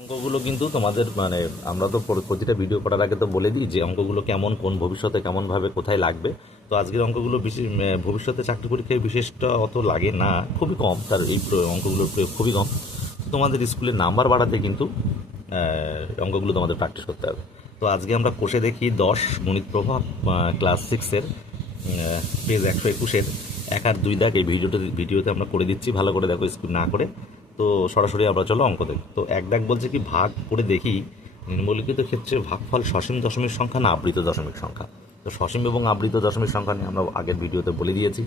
অঙ্কগুলো কিন্তু তোমাদের মানে আমরা তো প্রতিটা ভিডিও করার আগে তো বলে দিই যে অঙ্কগুলো কেমন, কোন ভবিষ্যতে কেমনভাবে কোথায় লাগবে। তো আজকের অঙ্কগুলো বিশেষ ভবিষ্যতে চাকরি পরীক্ষায় বিশেষটা অত লাগে না, খুবই কম, তার এই অঙ্কগুলোর প্রয়োগ খুবই কম। তো তোমাদের স্কুলের নাম্বার বাড়াতে কিন্তু অঙ্কগুলো তোমাদের প্র্যাকটিস করতে হবে। তো আজকে আমরা কোষে দেখি 10 গণিত প্রভাব, ক্লাস 6-এর পেজ 121-এর 1 আর 2 দাগ এই ভিডিওতে আমরা করে দিচ্ছি, ভালো করে দেখো স্কিপ না করে। তো সরাসরি আমরা চলো অঙ্ক দেখি। তো 1 দাগ বলছে কি, ভাগ করে দেখি নিম্নলিখিত ক্ষেত্রে ভাগফল সসীম দশমিক সংখ্যা না আবৃত দশমিক সংখ্যা। তো সসীম এবং আবৃত দশমিক সংখ্যা নিয়ে আমরা আগের ভিডিওতে বলে দিয়েছি।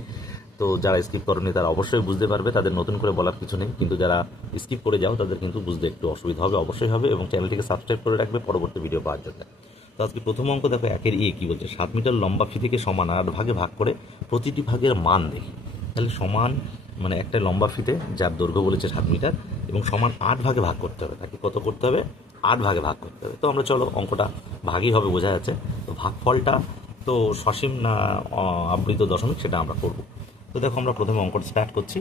তো যারা স্কিপ করেনি তারা অবশ্যই বুঝতে পারবে, তাদের নতুন করে বলার কিছু নেই। কিন্তু যারা স্কিপ করে যাও তাদের কিন্তু বুঝতে একটু অসুবিধা হবে, অবশ্যই হবে। এবং চ্যানেলটিকে সাবস্ক্রাইব করে রাখবে পরবর্তী ভিডিও পাওয়ার জন্য। তো আজকে প্রথম অঙ্ক দেখো, 1-এর কী বলছে, 7 মিটার লম্বা ফিতিকে সমান 8 ভাগে ভাগ করে প্রতিটি ভাগের মান দেখি। তাহলে সমান মানে একটা লম্বা ফিতে যার দৈর্ঘ্য বলেছে 7 মিটার এবং সমান 8 ভাগে ভাগ করতে হবে। তাকে কত করতে হবে? 8 ভাগে ভাগ করতে হবে। তো আমরা চলো অঙ্কটা ভাগই হবে, বোঝা যাচ্ছে। তো ভাগফলটা তো সসীম না আবৃত দশমিক সেটা আমরা করব। তো দেখো আমরা প্রথমে অঙ্কটা স্টার্ট করছি।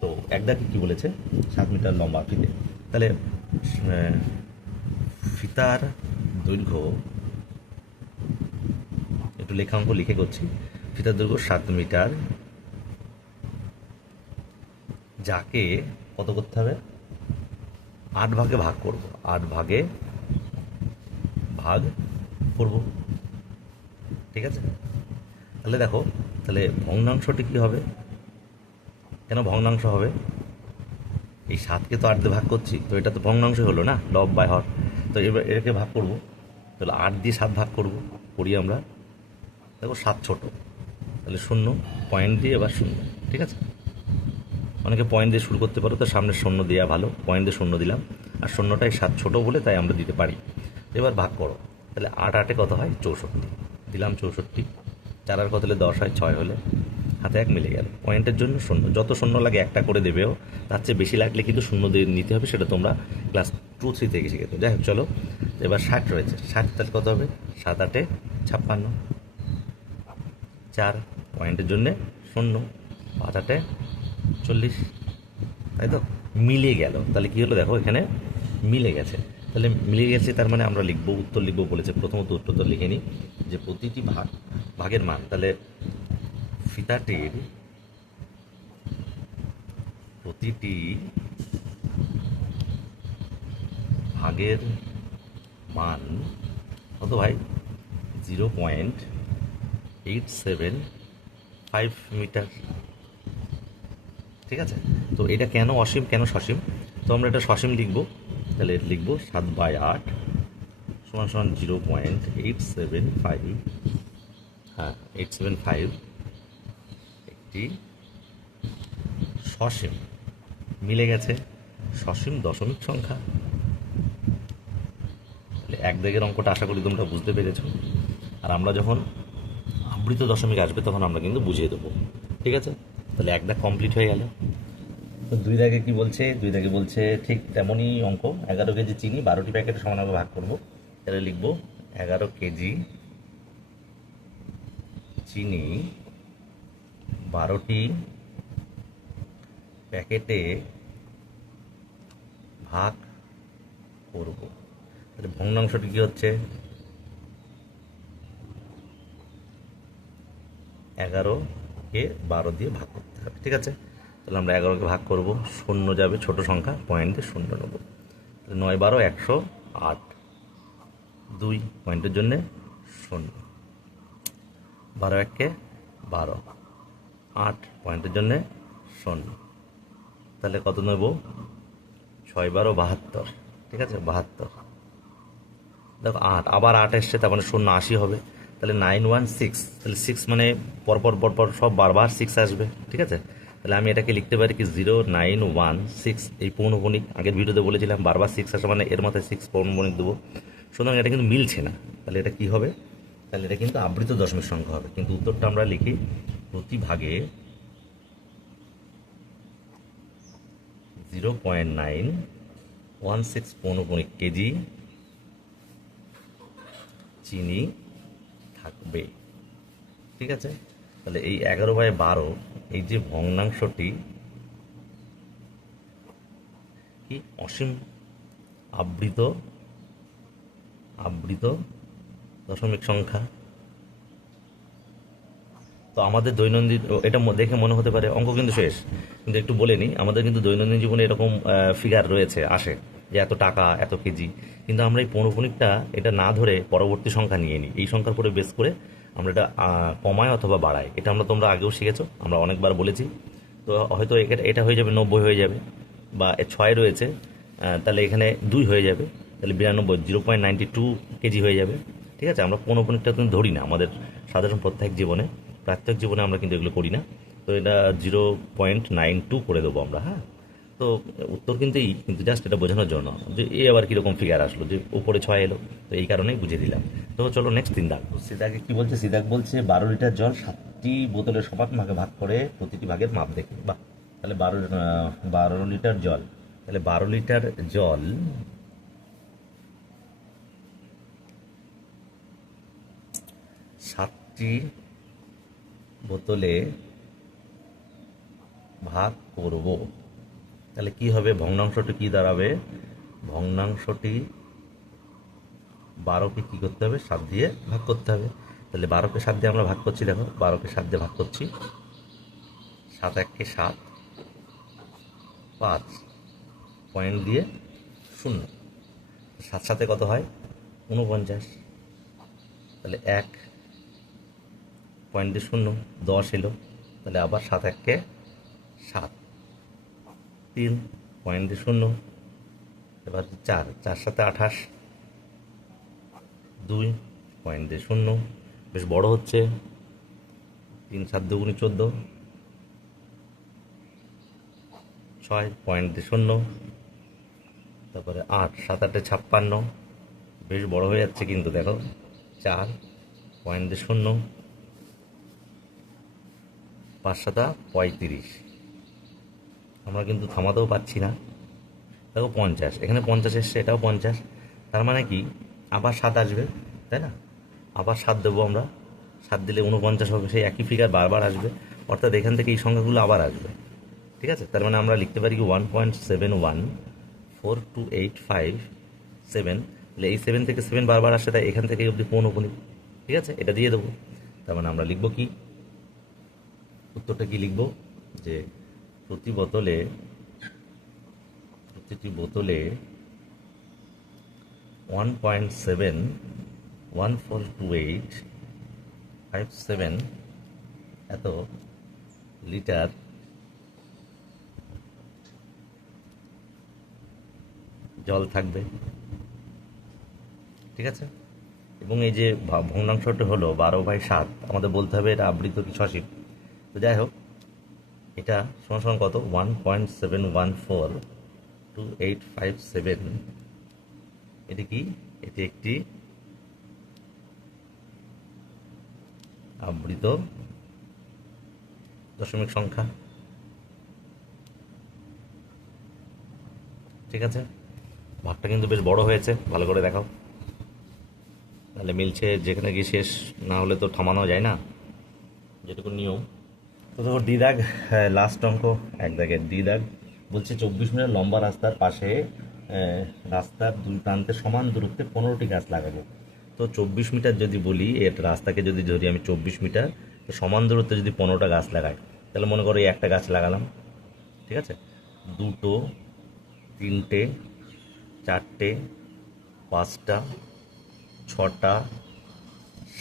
তো এক দাগে কী বলেছে, 7 মিটার লম্বা ফিতে। তাহলে ফিতার দৈর্ঘ্য, একটু লেখা অঙ্ক লিখে করছি। ফিতার দৈর্ঘ্য 7 মিটার, যাকে কত করতে হবে? 8 ভাগে ভাগ করব, 8 ভাগে ভাগ করব, ঠিক আছে। তাহলে দেখো, তাহলে ভগ্নাংশটি কী হবে? কেন ভগ্নাংশ হবে? এই 7কে তো 8 দিয়ে ভাগ করছি, তো এটা তো ভগ্নাংশ হলো না, লব বাই হর। তো এবার এটাকে ভাগ করব, তাহলে 8 দিয়ে 7 ভাগ করব, করি আমরা। দেখো 7 ছোট, তাহলে 0 পয়েন্ট দিয়ে এবার 0, ঠিক আছে। অনেকে পয়েন্ট দিয়ে শুরু করতে পারো, তো সামনে 0 দেওয়া ভালো, পয়েন্ট দিয়ে 0 দিলাম। আর 0টাই 7 ছোটো বলে তাই আমরা দিতে পারি। এবার ভাগ করো, তাহলে 8 8-এ কত হয়? 64, দিলাম 64। 4 আর কত হলে 10 হয়? 6 হলে হাতে 1 মিলে গেল। পয়েন্টের জন্য 0, যত 0 লাগে একটা করে দেবেও, তার চেয়ে বেশি লাগলে কিন্তু 0 দিয়ে নিতে হবে, সেটা তোমরা ক্লাস 2-3 থেকে শিখে তো। যাই হোক চলো, এবার 60 রয়েছে, 60 তাহলে কত হবে? 7 8-এ 56, 4 পয়েন্টের জন্যে 0, 5 8-এ 40, তাই তো মিলে গেল। তাহলে কী হলো দেখো, এখানে মিলে গেছে। তাহলে মিলে গেছে, তার মানে আমরা লিখবো, উত্তর লিখবো বলেছে। প্রথমত উত্তরটা লিখে নিই যে প্রতিটি ভাগের মান, তাহলে ফিতাটির প্রতিটি ভাগের মান কত ভাই? 0.875 মিটার, ঠিক আছে। তো এটা কেন অসীম, কেন সসীম? তো আমরা এটা সসীম লিখবো, তাহলে এটা লিখবো 7/8 সমান সমান 0.875, হ্যাঁ 875 একটি সসীম, মিলে গেছে, সসীম দশমিক সংখ্যা। তাহলে 1 দাগের অঙ্কটা আশা করি তোমরা বুঝতে পেরেছ। আর আমরা যখন আবৃত দশমিক আসবে তখন আমরা কিন্তু বুঝিয়ে দেবো, ঠিক আছে। তাহলে 1 দাগ কমপ্লিট হয়ে গেল। তো 2 দাগে কী বলছে? 2 দাগে বলছে ঠিক তেমনই অঙ্ক, 11 কেজি চিনি 12টি প্যাকেটে সমানভাবে ভাগ করব। তাহলে লিখবো 11 কেজি চিনি 12টি প্যাকেটে ভাগ করব। তাহলে ভগ্নাংশটি কী হচ্ছে? 11কে 12 দিয়ে ভাগ করতে হবে, ঠিক আছে। তাহলে আমরা 11কে ভাগ করব, 0 যাবে, ছোট সংখ্যা, পয়েন্টে 0 নেব। 9 12 108, 2 পয়েন্টের জন্যে 0, 12 1-কে 12, 8 পয়েন্টের জন্যে 0। তাহলে কত নেব? 6 12 72, ঠিক আছে, 72। দেখো 8, আবার 8 এসছে, তার মানে 0 80 হবে। তাহলে 916, তাহলে 6 মানে পরপর পরপর সব বারবার 6 আসবে, ঠিক আছে। তাহলে আমি এটাকে লিখতে পারি কি 0916, এই পৌনঃপুনিক আগের ভিডিওতে বলেছিলাম বারবার 6 আসে মানে এর মাথায় 6 পৌনঃপুনিক দেবো। সুতরাং এটা কিন্তু মিলছে না, তাহলে এটা কী হবে? তাহলে এটা কিন্তু আবৃত দশমিক সংখ্যা হবে। কিন্তু উত্তরটা আমরা লিখি প্রতি ভাগে 0.916 পৌনঃপুনিক কেজি চিনি থাকবে, ঠিক আছে। তাহলে এই 11/12, এই যে ভগ্নাংশটি কি অসীম আবৃত আবৃত দশমিক সংখ্যা। তো আমাদের দৈনন্দিন এটা দেখে মনে হতে পারে অঙ্ক কিন্তু শেষ, কিন্তু একটু বলে নিই, আমাদের কিন্তু দৈনন্দিন জীবনে এরকম ফিগার রয়েছে, আসে যে এত টাকা এত কেজি, কিন্তু আমরা এই পৌনঃপুনিকটা এটা না ধরে পরবর্তী সংখ্যা নিয়ে নিই, এই সংখ্যার উপরে বেস করে আমরা এটা কমাই অথবা বাড়াই। এটা তোমরা আগেও শিখেছো, আমরা অনেকবার বলেছি। তো হয়তো এটা হয়ে যাবে 90 হয়ে যাবে, বা 6 রয়েছে, তাহলে এখানে 2 হয়ে যাবে, তাহলে 92 0.92 কেজি হয়ে যাবে। ঠিক আছে, আমরা পৌনঃপুনিকটা কিন্তু ধরি না আমাদের সাধারণ প্রত্যেক জীবনে আমরা কিন্তু এগুলো করি না। তো এটা 0.92 করে দেবো আমরা। হ্যাঁ, তো উত্তর কিন্তু এই, কিন্তু জাস্ট এটা বোঝানোর জন্য যে এ আবার কীরকম ফিগার আসলো, যে উপরে 6 এলো, তো এই কারণেই বুঝিয়ে দিলাম। তো চলো নেক্সট 3 দাগ। সিদাকে কি বলছে, সিদাক বলছে 12 লিটার জল 7টি বোতলের সমান ভাগে ভাগ করে প্রতিটি ভাগের মাপ দেখে। বাহ, তাহলে 12 লিটার জল, তাহলে 12 লিটার জল 7টি বোতলে ভাগ করব, তাহলে কি হবে, ভগ্নাংশটি কি দাঁড়াবে, ভগ্নাংশটি 12কে কী করতে হবে, 7 দিয়ে ভাগ করতে হবে। তাহলে 12কে 7 দিয়ে আমরা ভাগ করছি, দেখো 12কে 7 দিয়ে ভাগ করছি, 7 1 7, 5 পয়েন্ট দিয়ে 0, 7 7 কত হয় 49, তাহলে 1 পয়েন্ট দিয়ে 0, 10 এলো, তাহলে আবার 7 1 7, 3 পয়েন্ট দিয়ে 0, এবার 4 4 7 28, 2 পয়েন্ট দিয়ে 0, বেশ বড় হচ্ছে, 3 7 2 14, 6 পয়েন্ট দিয়ে 0, তারপরে 8 7 8 56, বেশ বড় হয়ে যাচ্ছে কিন্তু দেখো, 4 পয়েন্ট দিয়ে 0, 5 7 35, আমরা কিন্তু থামাতেও পাচ্ছি না, দেখো 50, এখানে 50 এসছে, এটাও 50, তার মানে কি আবার 7 আসবে, তাই না, আবার 7 দেবো আমরা, 7 দিলে 49 হবে, সেই একই ফিগার বারবার আসবে, অর্থাৎ এখান থেকে এই সংখ্যাগুলো আবার আসবে। ঠিক আছে, তার মানে আমরা লিখতে পারি কি 1.71428557, তাহলে এই 7 থেকে 7 বারবার আসে, তাই এখান থেকে অবধি পৌনঃপুনিক। ঠিক আছে, এটা দিয়ে দেবো, তার মানে আমরা লিখবো কি, উত্তরটা কি লিখবো, যে প্রতিটি বোতলে 1.7142857 এত লিটার জল থাকবে। ঠিক আছে, এবং এই যে ভগ্নাংশটা হলো 12/7, আমাদের বলতে হবে এটা আবৃত কি সসীম। তো যাই হোক, এটা সমান সমান কত, 1.71428557, এটি কি, এটি একটি আবৃত দশমিক সংখ্যা। ঠিক আছে, ভাগটা কিন্তু বেশ বড় হয়েছে, ভালো করে দেখাও, তাহলে মিলছে, যেখানে গিয়ে শেষ না হলে তো থামানো যায় না, যেটুকু নিয়ম। তো দেখো ডি দাগ, লাস্ট অঙ্ক 1 দাগের ডি দাগ বলছে 24 মিটার লম্বা রাস্তার পাশে রাস্তার 2 প্রান্তে সমান দূরত্বে 15টি গাছ লাগাবো। তো 24 মিটার যদি বলি, এর রাস্তাকে যদি ধরি আমি 24 মিটার, তো সমান দূরত্বে যদি 15টা গাছ লাগাই, তাহলে মনে করো এই একটা গাছ লাগালাম। ঠিক আছে, 2টো 3টে 4টে 5টা 6টা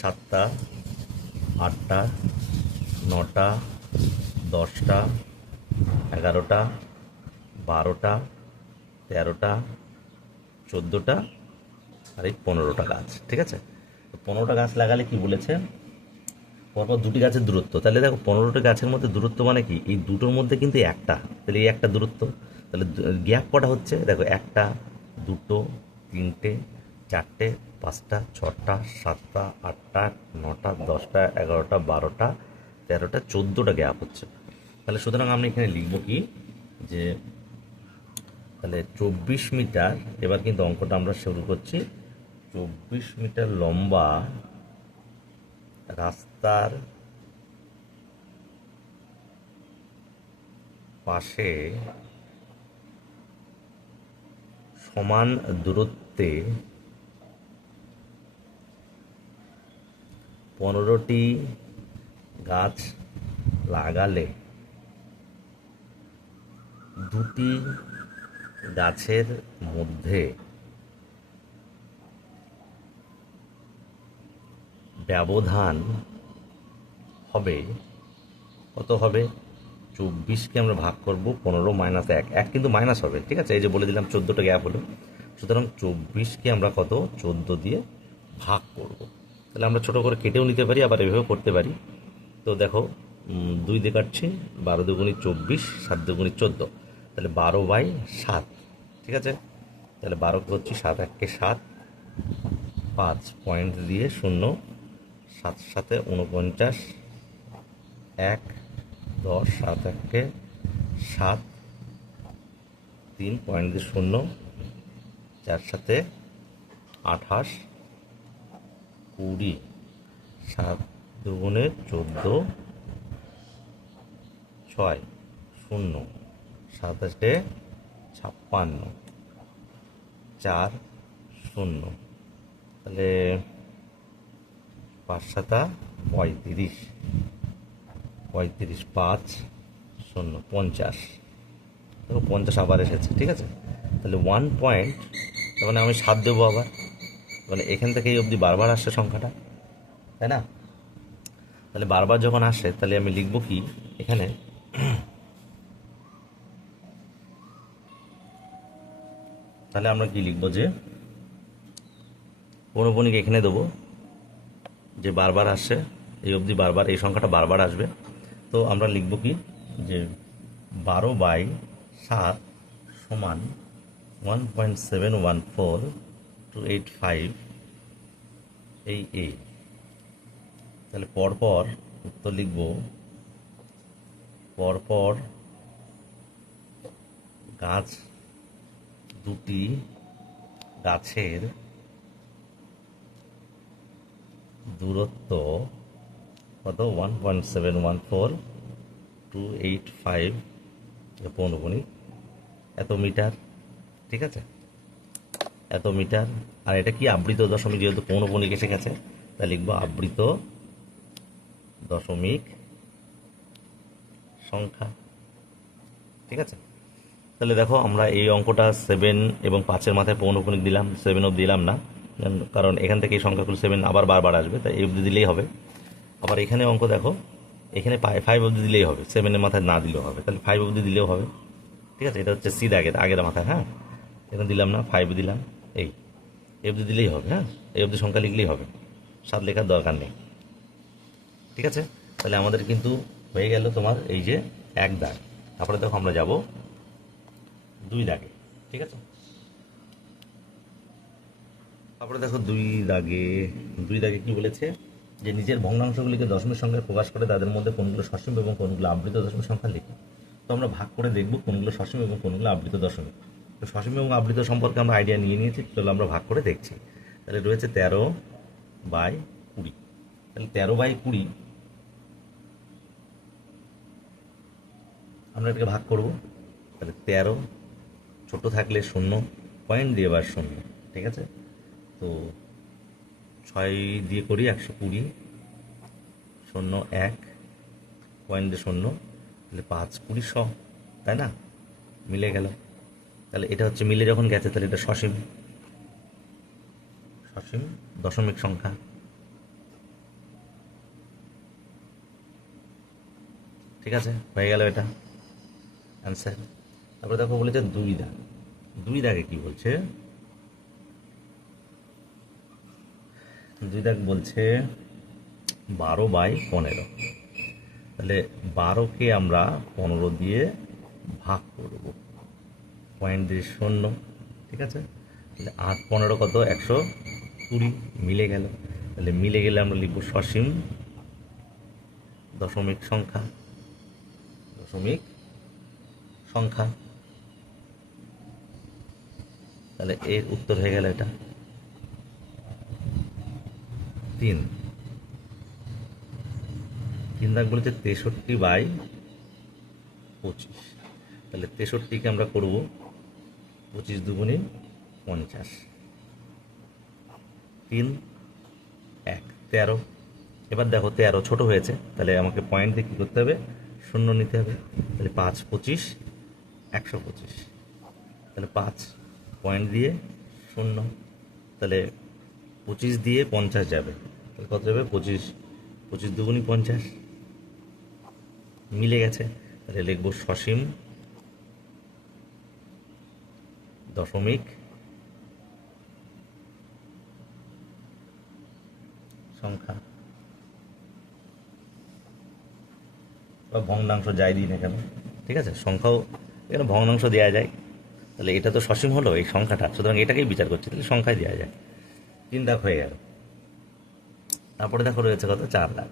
7টা 8টা 9টা 10টা 11টা 12টা 13টা 14টা আর এই 15টা গাছ। ঠিক আছে, তো 15টা গাছ লাগালে কি বলেছে, পরপর 2টি গাছের দূরত্ব, তাহলে দেখো 15টা গাছের মধ্যে দূরত্ব মানে কি, এই দুটোর মধ্যে কিন্তু একটা, তাহলে এই একটা দূরত্ব, তাহলে গ্যাপ কটা হচ্ছে দেখো, 1টা 2টো 3টে 4টে 5টা 6টা 7টা 8টা 9টা 10টা 11টা 12টা 13টা 14টা গ্যাপ হচ্ছে। তাহলে সুতরাং আমরা এখানে লিখবো কি, যে তাহলে 24 মিটার, এবার কিন্তু অঙ্কটা আমরা শুরু করছি, 24 মিটার লম্বা রাস্তার পাশে সমান দূরত্বে 15টি গাছ লাগালে দুটি গাছের মধ্যে ব্যবধান হবে কত হবে? 24কে আমরা ভাগ করব 15 মাইনাস 1, 1 কিন্তু মাইনাস হবে, ঠিক আছে? এই যে বলে দিলাম 14টা গ্যাপ হলো, সুতরাং 24কে আমরা কত 14 দিয়ে ভাগ করব। তাহলে আমরা ছোটো করে কেটেও নিতে পারি, আবার এভাবেও করতে পারি। তো দেখো 2 দিয়ে কাটছি, 12 দুগুণি 24, 7 দুগুণি 14, তাহলে 12/7, ঠিক আছে? তাহলে 12 করছি, 7 1 7, 5 পয়েন্ট দিয়ে 0, 7 7 49, 1 10, 7 1 7, 3 পয়েন্ট দিয়ে 0, 4 7 28, 20, 7 দুগুণে 14, 6 0, 7 8 56, 4 0, তাহলে 5 7 35, 35 5 0 50, দেখো 50 আবার এসেছে, ঠিক আছে? তাহলে 1 পয়েন্ট, তার মানে আমি 7 দেবো আবার, মানে এখান থেকে এই অবধি বারবার আসছে সংখ্যাটা, তাই না? তাহলে বারবার যখন আসে তাহলে আমি লিখব কি এখানে, তাহলে আমরা কি লিখব যে পৌনঃপুনিক এখানে দেবো, যে বারবার আসছে এই অবধি বারবার, এই সংখ্যাটা বারবার আসবে। তো আমরা লিখব কি যে 12/7 সমান 1.714 এই তাহলে পরপর উত্তর লিখব, পরপর গাছ দুটি গাছের দূরত্ব কত 1.714 পৌনঃপুনিক এত মিটার, ঠিক আছে? এত মিটার। আর এটা কি আবৃত দশমিক, যেহেতু পৌনঃপুনিক এসে গেছে তাই লিখবো আবৃত দশমিক সংখ্যা, ঠিক আছে? তাহলে দেখো আমরা এই অঙ্কটা 7 এবং 5-এর মাথায় পৌনঃপুনিক দিলাম, 7 অবধি দিলাম না, কারণ এখান থেকে এই সংখ্যাগুলো 7 আবার বারবার আসবে, তাই এই অবধি দিলেই হবে। আবার এখানে অঙ্ক দেখো, এখানে 5 অবধি দিলেই হবে, 7-এর মাথায় না দিলেও হবে, তাহলে 5 অবধি দিলেও হবে, ঠিক আছে? এটা হচ্ছে সি আগের মাথায়, হ্যাঁ এখানে দিলাম না, 5 দিলাম, এই অবধি দিলেই হবে, হ্যাঁ এই অবধি সংখ্যা লিখলেই হবে, 7 লেখার দরকার নেই, ঠিক আছে? তাহলে আমাদের কিন্তু হয়ে গেল তোমার এই যে 1 দাগ। তারপরে দেখো আমরা যাব 2 দাগে, ঠিক আছে? তারপরে দেখো 2 দাগে কি বলেছে, যে নিজের ভগ্নাংশগুলিকে দশমিক সংখ্যায় প্রকাশ করে তাদের মধ্যে কোনগুলো সসীম এবং কোনগুলো আবৃত দশমিক সংখ্যা লিখি। তো আমরা ভাগ করে দেখব কোনগুলো সসীম এবং কোনগুলো আবৃত দশমিক। তো সসীম এবং আবৃত সম্পর্কে আমরা আইডিয়া নিয়ে নিয়েছি, চলো আমরা ভাগ করে দেখছি। তাহলে রয়েছে 13/20, তাহলে 13/20 আমরা এটাকে ভাগ করব। তাহলে 13 ছোট থাকলে 0 পয়েন্ট দিয়ে আবার 0, ঠিক আছে? তো 6 দিয়ে করি 120, 0 1 পয়েন্ট দিয়ে 0, তাহলে 5 20 100, তাই না? মিলে গেল। তাহলে এটা হচ্ছে মিলে যখন গেছে তাহলে এটা সসীম দশমিক সংখ্যা, ঠিক আছে? হয়ে গেল এটা অ্যান্সার। তারপরে দেখো বলেছে 2 দাগে কি বলছে, 2 দাগ বলছে 12/15, তাহলে 12কে আমরা 15 দিয়ে ভাগ করব, পয়েন্ট দিয়ে 0, ঠিক আছে? তাহলে 8 15 কত 120, মিলে গেল। তাহলে মিলে গেলে আমরা লিখব সসীম দশমিক সংখ্যা, তাহলে এর উত্তর হয়ে গেল এটা 3 দাগ বলেছে 63/25, তাহলে 63কে আমরা করব 25 দুগুণে 50, 3, 1, 13। এবার দেখো 13 ছোট হয়েছে, তাহলে আমাকে পয়েন্ট দিয়ে কী করতে হবে, শূন্য নিতে হবে। তাহলে 5, 25, 125। তাহলে 5 পয়েন্ট দিয়ে শূন্য, তাহলে 25 দিয়ে 50 যাবে, তাহলে কত যাবে, 25, 25 দুগুণি 50, মিলে গেছে। তাহলে লিখব সসীম দশমিক সংখ্যা বা ভগ্নাংশ যাই দিই না কেন, ঠিক আছে, সংখ্যাও এখানে ভগ্নাংশ দেওয়া যায়। তাহলে এটা তো সসীম হলো এই সংখ্যাটা, সুতরাং এটাকেই বিচার করছি, তাহলে সংখ্যায় দেওয়া যায়। 3 দাগ হয়ে গেল। তারপরে দেখো রয়েছে কত, 4 দাগ।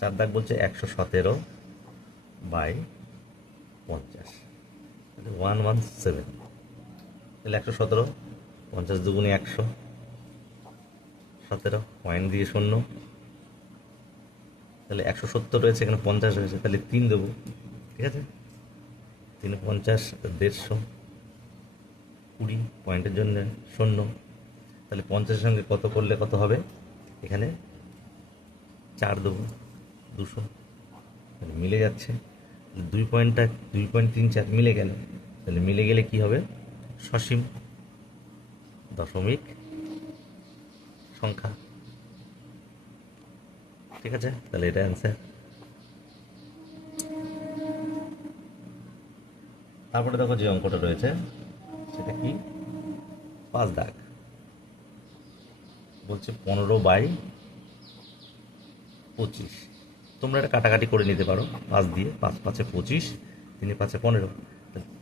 4 দাগ বলছে 117/50, তাহলে 117। তাহলে 117, 50 দুগুণে 100, 17 পয়েন্ট দিয়ে শূন্য, তাহলে 170 রয়েছে, এখানে 50 রয়েছে, তাহলে 3 দেবো, ঠিক আছে। 3 50, 150, 20 পয়েন্টের জন্য শূন্য, তাহলে 50-এর সঙ্গে কত করলে কত হবে, এখানে 4 দেবো, 200, তাহলে মিলে যাচ্ছে। 2 পয়েন্টটা 2.34 মিলে গেল, তাহলে মিলে গেলে কি হবে, সসীম দশমিক সংখ্যা, ঠিক আছে। তাহলে এটা অ্যান্সার। তারপরে দেখো যে অঙ্কটা রয়েছে সেটা কি, 5 দাগ বলছে 15/25। তোমরা এটা কাটাকাটি করে নিতে পারো 5 দিয়ে, 5 5-এ 25, 3 5-এ 15,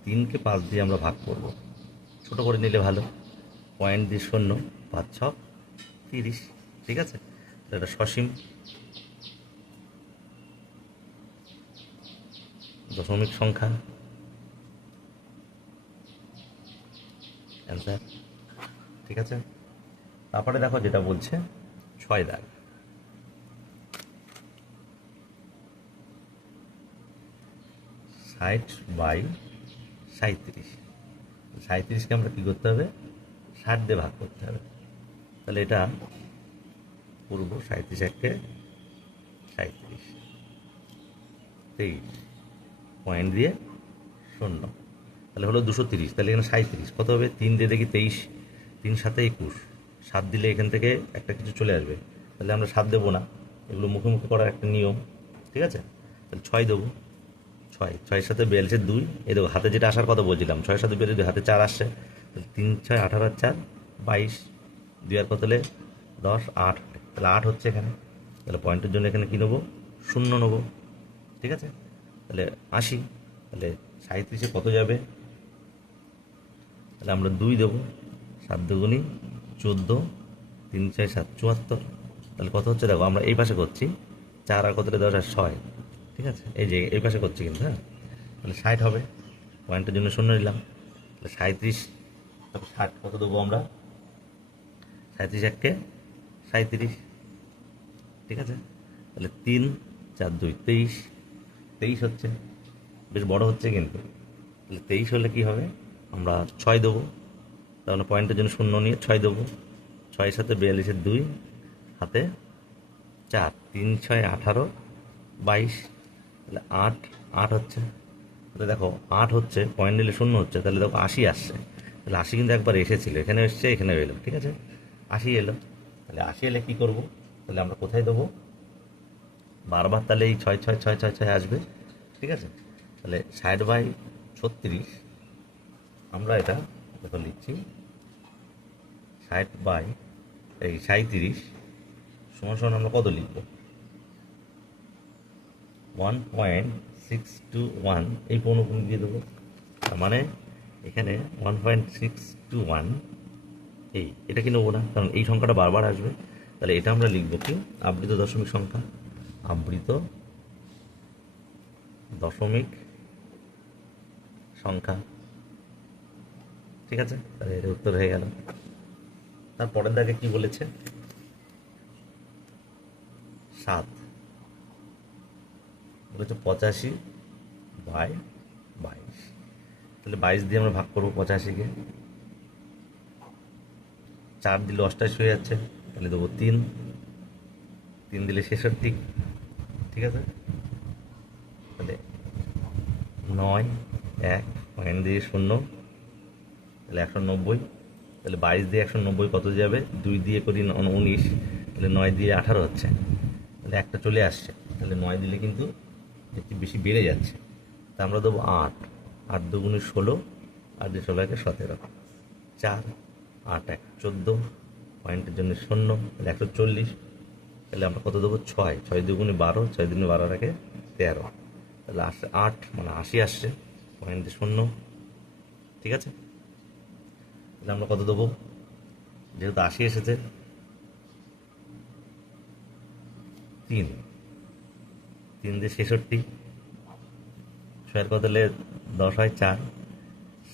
3কে 5 দিয়ে আমরা ভাগ করব, ছোটো করে নিলে ভালো, পয়েন্ট দিয়ে শূন্য, 5 6 30, ঠিক আছে। এটা সসীম দশমিক সংখ্যা, অ্যান্সার, ঠিক আছে। তারপরে দেখো যেটা বলছে 6 দাগ, 60/37। 37কে আমরা কী করতে হবে, 60 দিয়ে ভাগ করতে হবে, তাহলে এটা করবো 37 1-এ 37, 23 পয়েন্ট দিয়ে শূন্য, তাহলে হলো 230, তাহলে এখানে 37 কত হবে, 3 দিয়ে দেখি 23, 3 7-এ 21, 7 দিলে এখান থেকে একটা কিছু চলে আসবে, তাহলে আমরা 7 দেবো না, এগুলো মুখে মুখে করার একটা নিয়ম, ঠিক আছে। তাহলে 6 দেবো, 6 7-এ 42, 2, এই দেখো হাতে যেটা আসার কথা বলছিলাম, 6 7 42, হাতে 4 আসছে, তাহলে 3 6 18 আর 4 22, 2 আর কত হলে 10 8, তাহলে 8 হচ্ছে এখানে, তাহলে পয়েন্টের জন্য এখানে কী নেবো, শূন্য নেবো, ঠিক আছে। তাহলে 80, তাহলে 37-এ কত যাবে, তাহলে আমরা 2 দেবো, 7 দুগুণি 14, 3 4 7 74, তাহলে কত হচ্ছে দেখো, আমরা এই পাশে করছি, 4 আর কতটা 10 আর 6, ঠিক আছে, এই যে এই পাশে করছি কিন্তু, হ্যাঁ, তাহলে 60 হবে, পয়েন্টের জন্য শূন্য নিলাম, তাহলে 37, তারপর 60 কত দেবো আমরা, 37 1-এ 37, ঠিক আছে। তাহলে 3 4 2 23, 23 হচ্ছে, বেশ বড় হচ্ছে কিন্তু, তাহলে 23 হলে কী হবে, আমরা 6 দেবো, তাহলে পয়েন্টের জন্য শূন্য নিয়ে 6 দেবো, 6 7-এ 42, 2 হাতে 4, 3 6 18 22, তাহলে 8 8 হচ্ছে, তাহলে দেখো 8 হচ্ছে, পয়েন্ট নিলে শূন্য হচ্ছে, তাহলে দেখো 80 আসছে, তাহলে 80 কিন্তু একবার এসেছিলো, এখানে এসছে এখানে এলো, ঠিক আছে, 80 এলো, তাহলে 80 এলে কী করবো, তাহলে আমরা কোথায় দেবো, বারবার তাহলে এই 6 6 6 6 6 আসবে, ঠিক আছে। তাহলে 60/36, আমরা এটা দেখো লিখছি 60/37 সমান সমান আমরা কত লিখব, 1.621, এই পৌনপুনি দিয়ে দেবো, তার মানে এখানে 1.621, এটা কি নেবো না, কারণ এই সংখ্যাটা বারবার আসবে, তাহলে এটা আমরা লিখবো কি, আবৃত দশমিক সংখ্যা, আবৃত দশমিক সংখ্যা, ঠিক আছে। তাহলে এটা উত্তর হয়ে গেল। তারপরের দাগে কি বলেছে, 7 বলেছে 85/22, তাহলে 22 দিয়ে আমরা ভাগ করবো 85-কে। 4 দিলে 88 হয়ে যাচ্ছে, তাহলে দেবো 3। 3 দিলে 66, ঠিক আছে। তাহলে 9, 1 পয়েন্ট দিয়ে 0, তাহলে 190। তাহলে 22 দিয়ে 190 কত যাবে? 2 দিয়ে করি 19, তাহলে 9 দিয়ে 18 হচ্ছে, তাহলে একটা চলে আসছে। তাহলে 9 দিলে কিন্তু একটু বেশি বেড়ে যাচ্ছে, তা আমরা দেবো 8। 8 দুগুণে 16, 8 দিয়ে 16 × 17, 4, 8 1 14, পয়েন্টের জন্য 0, তাহলে 140। তাহলে আমরা কত দেবো? 6। 6 দুগুণে 12, 6 দুগুণে 12 13, তাহলে আসছে 8, মানে 80 আসছে, পয়েন্টে 0, ঠিক আছে। তাহলে আমরা কত দেবো? যেহেতু 80 এসেছে, 3। 3 দিয়ে 66, 6 কত হলে 10 হয়? 4,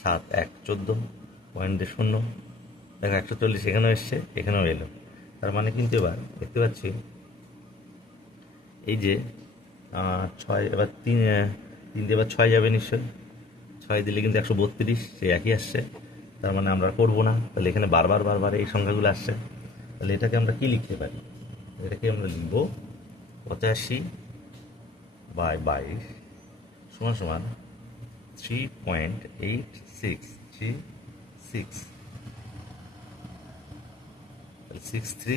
7 1 14, পয়েন্টে 0, দেখো 140 এখানেও এসছে, এখানেও এলো। তার মানে কিন্তু এবার দেখতে পাচ্ছি এই যে 6, এবার 3 দিয়ে এবার 6 যাবে নিশ্চয়ই। 6 দিলে কিন্তু 132, সে একই আসছে। তার মানে আমরা করবো না, তাহলে এখানে বারবার এই সংখ্যাগুলো আসছে। তাহলে এটাকে আমরা কি লিখতে পারি? এটাকে আমরা লিখবো 85/22 সমান সমান 3.8636। 63,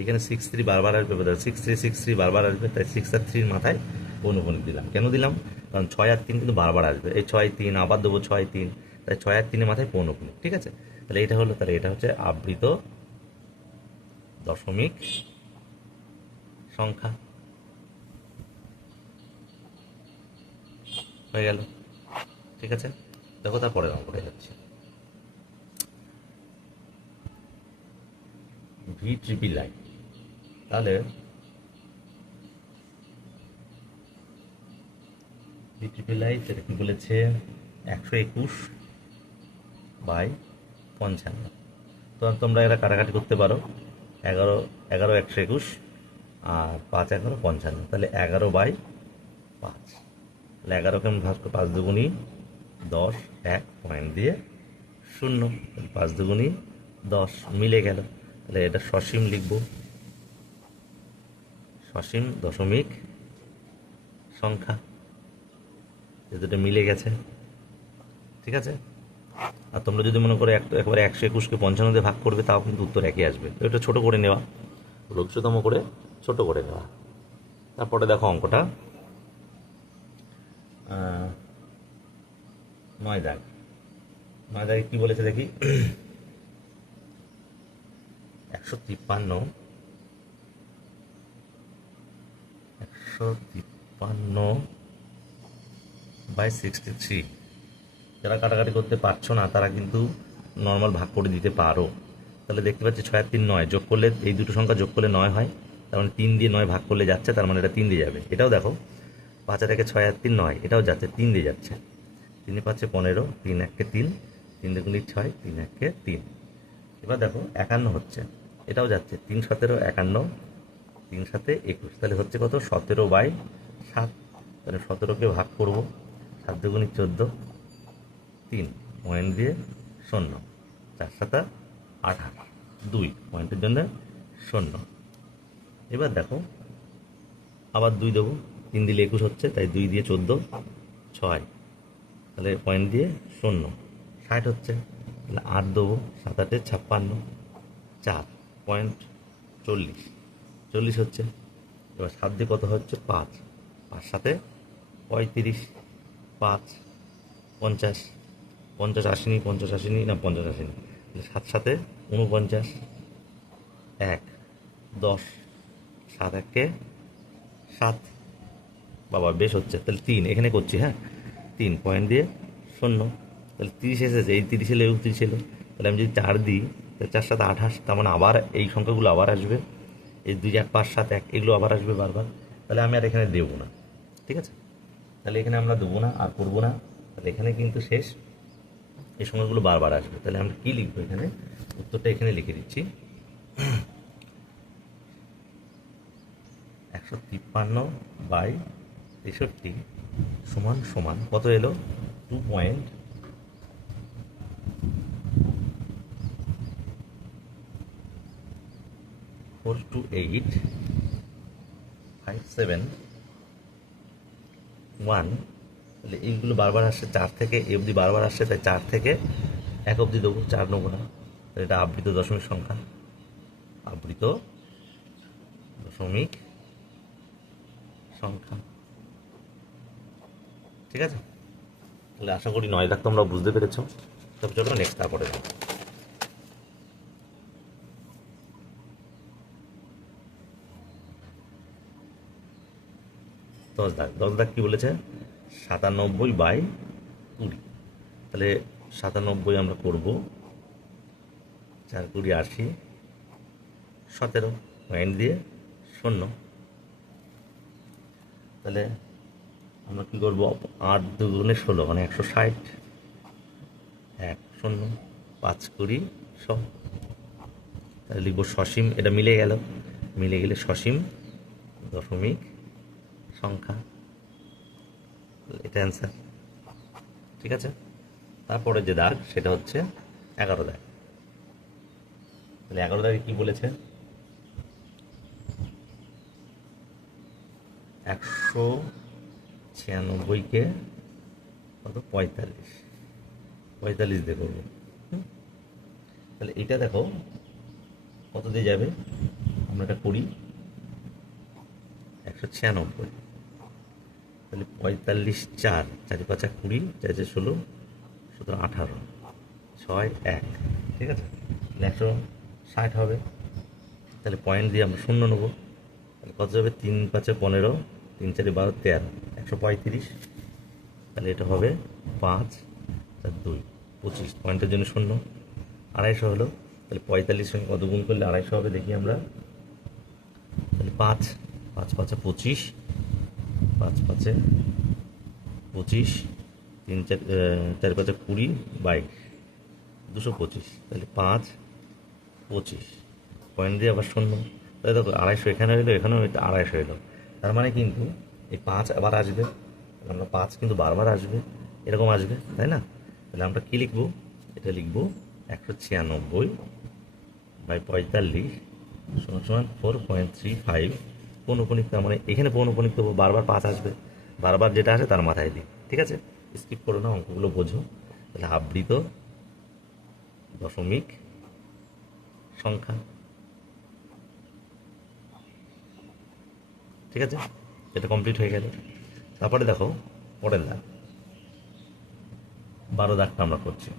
এখানে 63 বারবার আসবে, 63 বারবার আসবে, তাই 6 আর 3 মাথায় পৌনঃপুনিক দিলাম। কেন দিলাম? কারণ 6 আর 3 কিন্তু বারবার আসবে, এই 6 3 আবার দেবো 6 3, তাই 6 আর 3 মাথায় পৌনঃপুনিক, ঠিক আছে। তাহলে এটা হলো, তাহলে এটা হচ্ছে আবৃত দশমিক সংখ্যা হয়ে গেল, ঠিক আছে। দেখো তারপরে অঙ্কটা যাচ্ছে। VIII, তাহলে VIII সেটা কি বলেছে? 121/55। তো তোমরা এরা কাটাকাটি করতে পারো, 11 11 121 আর 5 11 55, তাহলে 11/5। তাহলে 11কে আমি ভাগ 5 দুগুণি 10, 1 পয়েন্ট দিয়ে 0, 5 দুগুণি 10, মিলে গেল। তাহলে এটা সসীম লিখব, সসীম দশমিক সংখ্যা, যেটা মিলে গেছে, ঠিক আছে। আর তোমরা যদি মনে করো একবারে 121কে 55 দিয়ে ভাগ করবে, তাও কিন্তু উত্তর একই আসবে। তো এটা ছোটো করে নেওয়া, লক্ষ্যতম করে ছোট করে নেওয়া। তারপরে দেখো অঙ্কটা 9 দাগ। 9 দাগে কি বলেছে দেখি? 153/63। যারা কাটাকাটি করতে পারছো না তারা কিন্তু নর্মাল ভাগ করে দিতে পারো। তাহলে দেখতে পাচ্ছি 6 আর 3 9, যোগ করলে এই দুটো সংখ্যা যোগ করলে 9 হয়, তার মানে 3 দিয়ে 9 ভাগ করলে যাচ্ছে, তার মানে এটা 3 দিয়ে যাবে। এটাও দেখো 5 আর 1 6 আর 3 9, এটাও যাচ্ছে, 3 দিয়ে যাচ্ছে। 3 5 15, 3 1 3, 3 2 6, 3 1 3। এবার দেখো 51 হচ্ছে, এটাও যাচ্ছে, 3 17 51, 3 7 21, তাহলে হচ্ছে কত? 17/7। তাহলে 17কে ভাগ করবো, 7 দুগুণি 14, 3 পয়েন্ট দিয়ে 0, 4 7 18, 2 পয়েন্টের জন্য 0। এবার দেখো আবার 2 দেবো, 3 দিলে 21 হচ্ছে, তাই 2 দিয়ে 14, 6, তাহলে পয়েন্ট দিয়ে 0, 60 হচ্ছে, তাহলে 8 দেবো, 7 8 56, 4 পয়েন্ট 40, 40 হচ্ছে। এবার 7 দিয়ে কত হচ্ছে? 5, 5 7 35, 5 50, 50 আসেনি, 50 আসেনি, না 50 আসেনি, 7 7 49, 1 10, 7 1 7, বাবা বেশ হচ্ছে। তাহলে 3 এখানে করছি, হ্যাঁ 3 পয়েন্ট দিয়ে 0, তাহলে 30 এসেছে, এই 30 এলো 31 এলো। তাহলে আমি যদি 4 দিই, তাহলে 4 7 28, তার মানে আবার এই সংখ্যাগুলো আবার আসবে, এই 2 1 5 7 1, এগুলো আবার আসবে বারবার। তাহলে আমি আর এখানে দেবো না, ঠিক আছে। তাহলে এখানে আমরা দেবো না আর করবো না, তাহলে এখানে কিন্তু শেষ, এই সংখ্যাগুলো বারবার আসবে। তাহলে আমরা কি লিখবো? এখানে উত্তরটা এখানে লিখে দিচ্ছি, 153/63 সমান সমান কত এলো? 2.86। 428 57 1, তাহলে এইগুলো বারবার আসছে 4 থেকে এ অবধি বারবার আসছে, তাই 4 থেকে 1 অবধি দেবো, 4 নেবো না। তাহলে এটা আবৃত দশমিক সংখ্যা, আবৃত দশমিক সংখ্যা। ঠিক আছে, তাহলে আশা করি 9 দাগ তোমরা বুঝতে পেরেছ। তবে চলো নেক্সট তারপরে যাও। 10 দাগ, 10 দাগ কি বলেছে? 97/20। তাহলে 97 আমরা করব, 4 × 20 = 80, 17 পয়েন্ট দিয়ে 0। তাহলে আমরা কী করবো? 8 × 2 = 16, মানে 160, 1 0 5 × 100। তাহলে লিখবো সসীম, এটা মিলে গেল, মিলে গেলে সসীম দশমিক সংখ্যা, এটা অ্যান্সার। ঠিক আছে, তারপরে যে দাগ সেটা হচ্ছে 11 দাগ। তাহলে 11 দাগে কী বলেছে? 196-কে কত? 45 দিয়ে করবো। তাহলে এটা দেখো কত দিয়ে যাবে, আমরা এটা করি 196, তাহলে 45 4, 4 × 5 = 20, 4 × 16, 17 18, 6 1। ঠিক আছে, তাহলে 160 হবে। তাহলে পয়েন্ট দিয়ে আমরা 0 নেবো, তাহলে কত যাবে? 3 × 5 = 15, 3 × 4 = 12, 13, 135। তাহলে এটা হবে 5 + 2 25, পয়েন্টের জন্য 0, 250 হলো। তাহলে 45 সঙ্গে কত গুণ করলে 250 হবে দেখি আমরা। তাহলে 5 5 × 5 = 25, 5 × 5 = 25, 3 × 4 = 20, 22, 225। তাহলে 5 25, পয়েন্ট দিয়ে আবার 0। তাহলে দেখো 250 এখানে হইলো, এখানেও 250 হইলো। তার মানে কিন্তু এই 5 আবার আসবে, আমরা 5 কিন্তু বারবার আসবে, এরকম আসবে, তাই না? তাহলে আমরা কী লিখবো? এটা লিখবো 196/45 = 4.35 পৌনঃপুনিক। তার মানে এখানে পৌনঃপুনিক দেবো, বারবার 5 আসবে, বারবার যেটা আসে তার মাথায় দিই। ঠিক আছে, স্কিপ করো না, অঙ্কগুলো বোঝো। তাহলে আবৃত দশমিক সংখ্যা। ঠিক আছে, এটা কমপ্লিট হয়ে গেল। তারপরে দেখো পরের দাগ, 12 দাগটা আমরা করছি।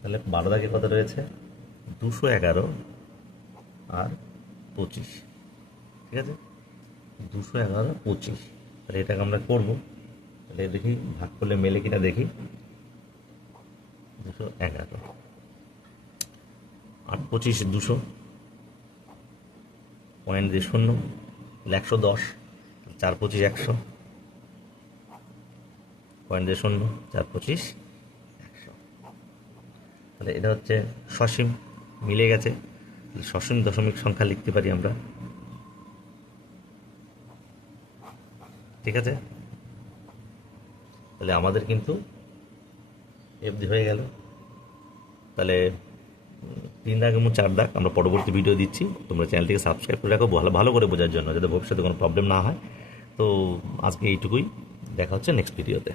তাহলে 12 দাগে কত রয়েছে? 211 আর 25। ঠিক আছে, 211 25। তাহলে এটাকে আমরা করবো, তাহলে দেখি ভাগ করলে মেলে কিনা দেখি। 211 8 25 200, পয়েন্ট দিয়ে 0, 110, 4 25 100, পয়েন্ট দিয়ে 0, 4 25 100। তাহলে এটা হচ্ছে সসীম, মিলে গেছে। সসীম দশমিক সংখ্যা লিখতে পারি আমরা। ঠিক আছে, তাহলে আমাদের কিন্তু এফডি হয়ে গেল। তাহলে 3 দাগ এবং 4 দাগ আমরা পরবর্তী ভিডিও দিচ্ছি, তোমরা চ্যানেলটিকে সাবস্ক্রাইব করে রাখো ভালো করে বোঝার জন্য, যাতে ভবিষ্যতে কোনো প্রবলেম না হয়। তো আজকে এইটুকুই, দেখা হচ্ছে নেক্সট ভিডিওতে।